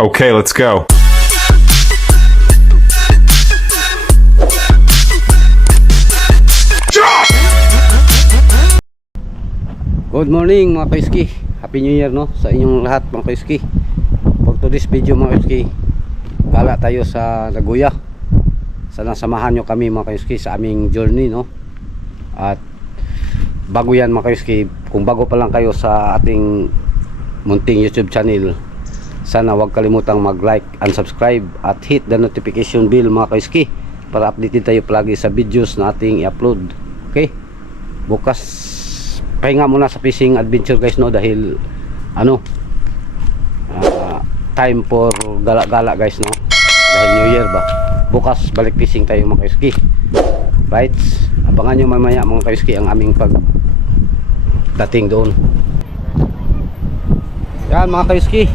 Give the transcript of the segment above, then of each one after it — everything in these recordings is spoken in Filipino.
Okay, let's go. Good morning mga kaiski. Happy New Year no sa inyong lahat mga kaiski. For today's video mga kaiski, gala tayo sa Nagoya. Sana samahan nyo kami mga kaiski sa aming journey no. At bago yan mga kaiski, kung bago pa lang kayo sa ating munting YouTube channel, sana huwag kalimutang mag-like and subscribe at hit the notification bell mga kaiski para updated tayo palagi sa videos na ating i-upload. Okay? Bukas pahinga muna sa fishing adventure guys no, dahil time for gala-gala guys no, dahil New Year ba. Bukas balik fishing tayo mga kaiski. Right, abangan nyo mamaya mga kaiski ang aming pagdating doon. Yan mga kaiski,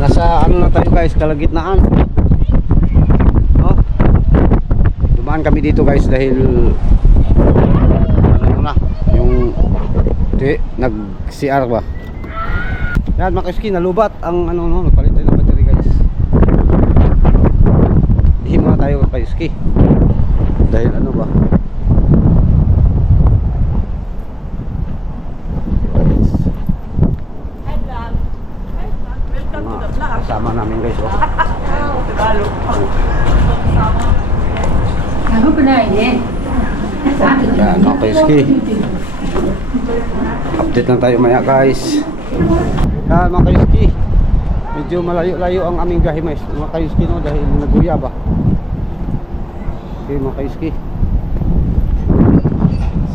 nasa na tayo guys, kalagitnaan no? Dumaan kami dito guys dahil nag-CR ba. Yan mga kaiski, nalubat ang nagpalit tayo ng battery guys. Hihim na tayo mga kaiski dahil ba kasama namin guys yan mga kaiski. Update lang tayo maya guys. Yan mga kaiski, medyo malayo-layo ang aming biyahe mga kaiski no, dahil Nagoya ba. Okay mga kaiski,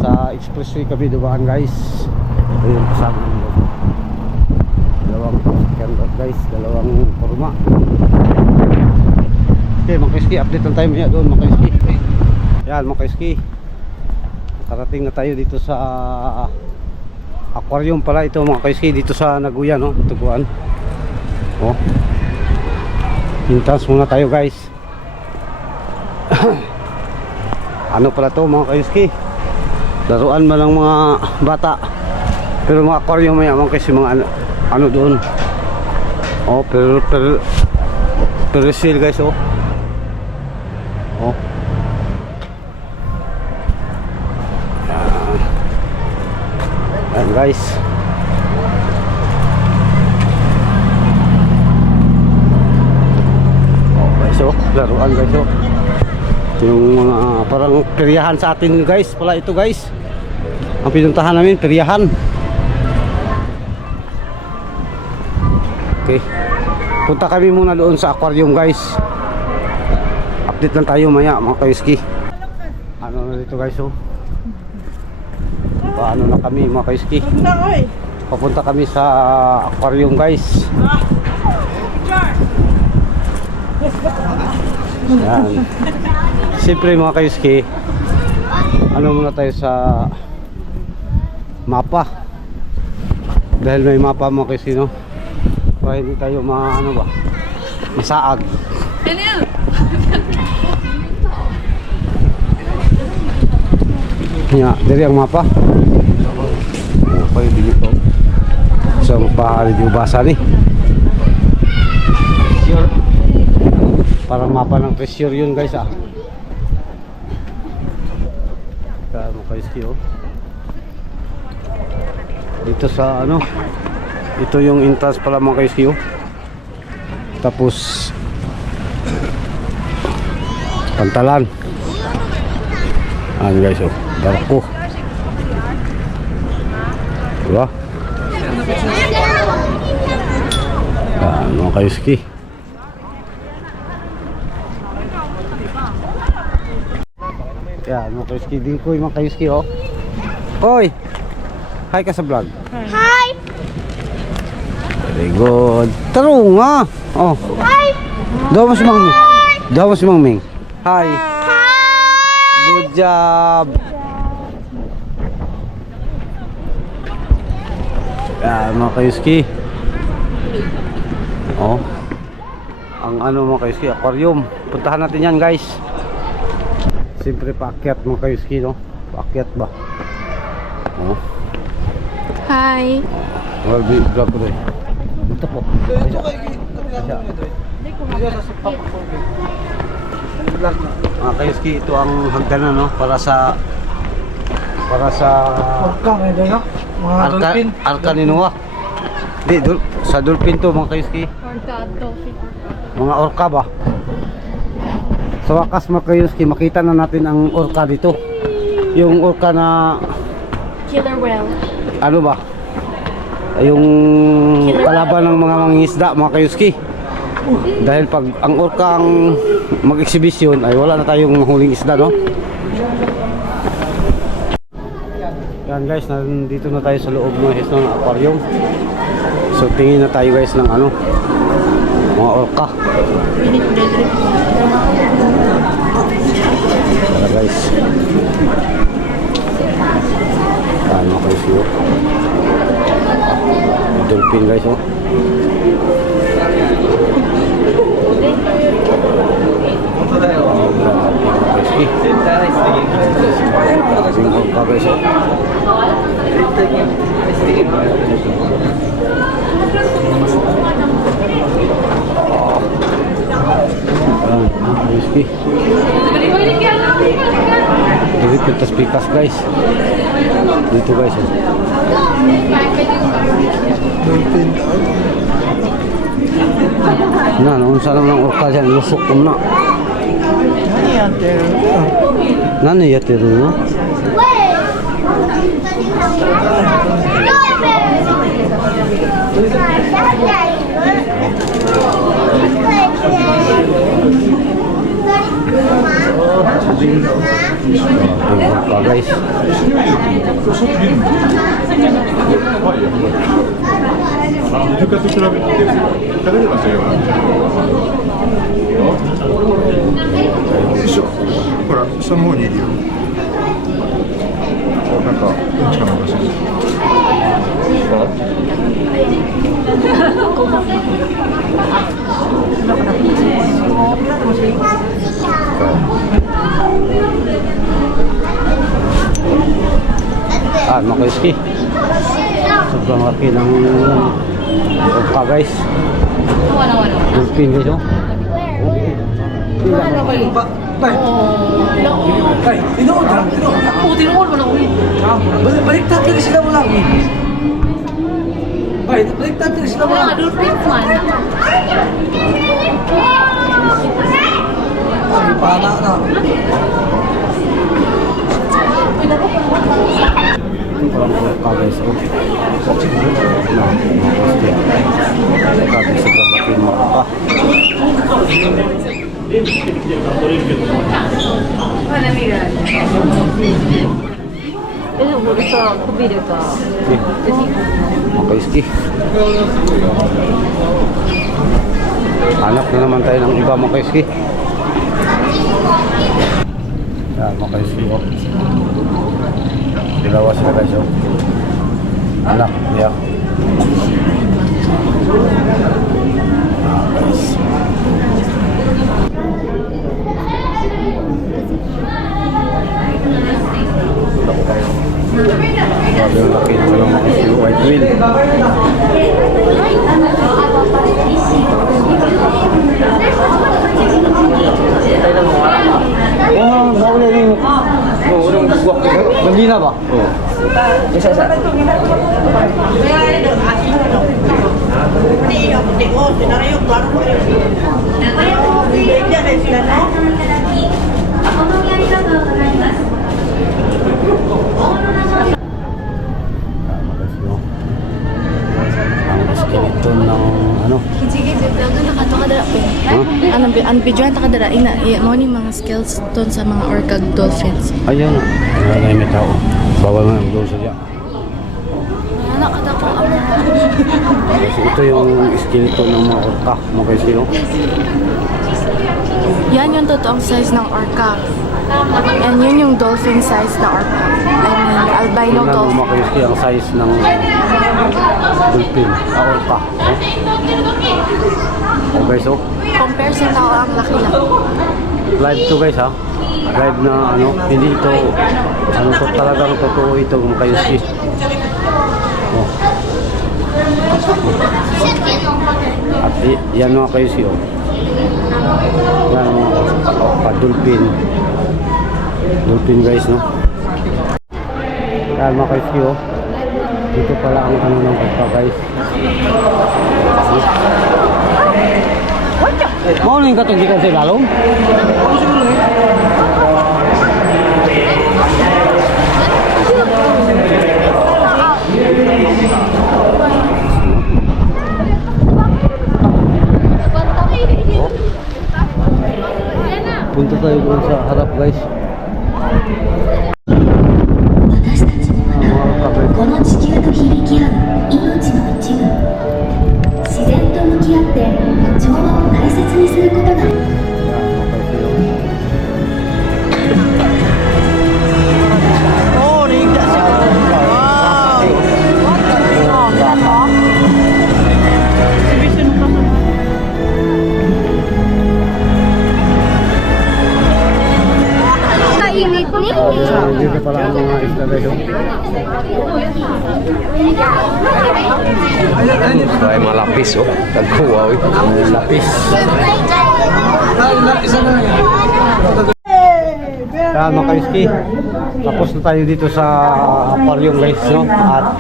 sa expressway kami dumaan guys. Ayun kasama namin dalawang candle guys, dalawang forma. Okay mga kaiski, update lang tayo maya doon mga kaiski. Yan mga kaiski, karating na tayo dito sa aquarium pala ito mga kaiski, dito sa Nagoya no, tuguan. Oh, entrance muna tayo guys. Ano pala to mga kaiski, laruan ba ng mga bata, pero mga aquarium may mga kaiski, mga ano doon. Oh, pero seal guys oh. Oh, ayan guys. Oh guys oh, laruan guys oh. Yung mga parang peryahan sa atin guys pala ito guys. Ang pinuntahan namin peryahan. Okay, punta kami muna doon sa aquarium guys. Update lang tayo maya mga kaiski. Ano na dito guys oh, paano na kami mga kaiski, papunta kami sa aquarium guys. Yan. Siyempre mga kaiski, muna tayo sa mapa, dahil may mapa mga kaiski no, para hindi tayo masaag. Ya, dari ang mapa. Okay, dito. So, magpahali yung basa ni. Parang mapa ng pressure yun guys ah. Kaya mo guys oh. Dito sa ito yung entrance pala mga guys oh. Tapos pantalan. Ano guys oh, barko. Diba? Yan mga kaiski. Yan mga kaiski, din ko yung mga kaiski oh. Oy! Hi ka sa vlog. Hi! Very good. Taro nga! Oh. Hi! Daw mo si Mang Ming. Daw mo si Mang Ming. Hi! Good job. Yan mga kaiski. Oh, ang mga kaiski, aquarium. Puntahan natin yan guys. Siyempre paakyat mga kaiski no. Paakyat ba? Oh. Hi! Well, vlog ko rin. Ito po. Mga kayuski, ito ang hagdanan, no? Para sa Orca, may dala. Mga dolphin. Arka ni Noah. Di, sa dolphin to mga kayuski. Mga orca ba? Sa wakas mga kayuski, makita na natin ang orca dito. Yung orca na Killer whale. ano ba? Yung kalaban ng mga mangingisda mga kayuski. Dahil pag ang orca ang mag-exhibition ay wala na tayong mahuling isda, no? Yan guys, nandito na tayo sa loob ng aquarium. So tingin na tayo guys ng ano, mga orca. Tara guys. Ano kayo siyo? Dolphin guys, oh. Jadi pintas pikas guys. Dito guys. Nah, naon sa lang ng orca dyan, lusok ko na. Nani yateru no? Orca guys. Ah, makaiski. Sobrang laki ng orca guys. Dolphin guys, oh. Ay, tinood ha? Oo, tinuod mo na uwi. Baliktad ka sila mo lang. Ay, baliktad ka sila mo Wala lang. nga, dolphin man. Ay, pana na. Parang orca guys, oh. Grabe, sobrang laki ng orca. Ano mo sa kubida ka? Makaiski. Hanap na naman tayo ng iba makaiski. Yan, makaiski, oh. Dalawa sila guys, oh. Anak niya. Guys. Grabe yung laki ng mga makaiski, white whale. Oh, nauli rin. Oh, urang buwak. Bandi na ba? Oh. Isa-isa. Ang skeleton ng ano? Sige, nakato ka dala po. Ang videoan ta ka dala ina, mo ni mga skeleton sa mga orca dolphins. Ayan. Wala na yung tao. Bawal na ang doon sa dyan. Anak ka ko ang Kasi ito yung skeleton ng mga orca. Mga kaysi, oh. Yan yung totoong size ng orca. And yun yung dolphin size na orca. I mean, albino Tingnan mo dolphin. mga kaysi ang size ng dolphin. Orca. Oh guys, oh. Compare sa tao ang laki lang. Live to guys, ha. Live na ano, hindi ito ano to, talagang totoo ito mga kayuski. Oh. At Yan mga kayuski, oh. Yan mga pa-dolphin. Dolphin guys, no? Yan mga kayuski, oh. Dito pala ang ano ng pagka guys. Morning katong gikan sa lalong. Punta tayo doon sa harap guys. 私たちにはこの地球と響き合う命の一部自然と向き合って調和を大切にすることが Kainit ni. Dito pala ang mga isla guys. Ay, mga lapis, oh. Tagkuwaw, eh. Lapis. Isa na yan. Yan mga kayuski. Tapos na tayo dito sa aquarium guys, no? At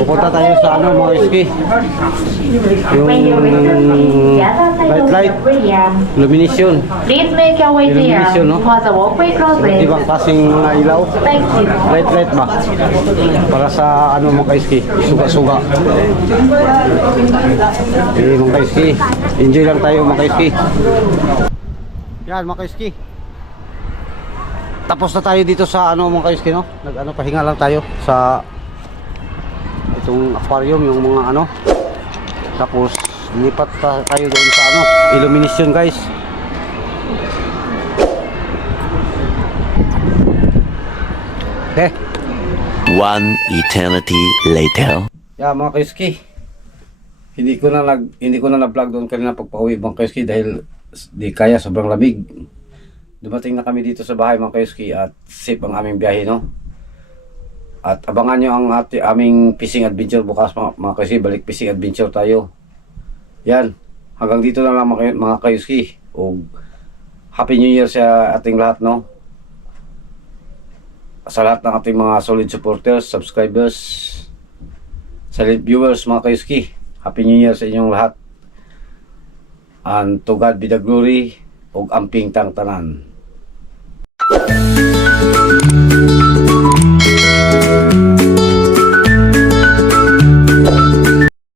pupunta tayo sa ano mga kayuski. Yung light illumination. Please make your way there Illumination, no? for the walkway Iba't crossing. ibang klaseng mga ilaw. Thank you. Light ba? Para sa ano mga kayuski, suga-suga. Mga kayuski, enjoy lang tayo mga kayuski. Yan mga kayuski. Tapos na tayo dito sa ano mga kayuski, no? Nag-ano, pahinga lang tayo sa itong aquarium, yung mga ano. Tapos lipat tayo doon sa ano, illumination guys. Okay. One eternity later. Yeah, mga kayuski. Hindi ko na na-vlog doon kanina pagpa-uwi mga kayuski dahil di kaya, sobrang lamig. Dumating na kami dito sa bahay mga kayuski at safe ang aming biyahe, no? At abangan nyo ang aming fishing adventure bukas mga kayuski. Balik fishing adventure tayo. Yan. Hanggang dito na lang mga kayuski. O Happy New Year sa ating lahat, no? Sa lahat ng ating mga solid supporters, subscribers, silent viewers mga kayuski. Happy New Year sa inyong lahat. And to God be the glory ug amping tang tanan.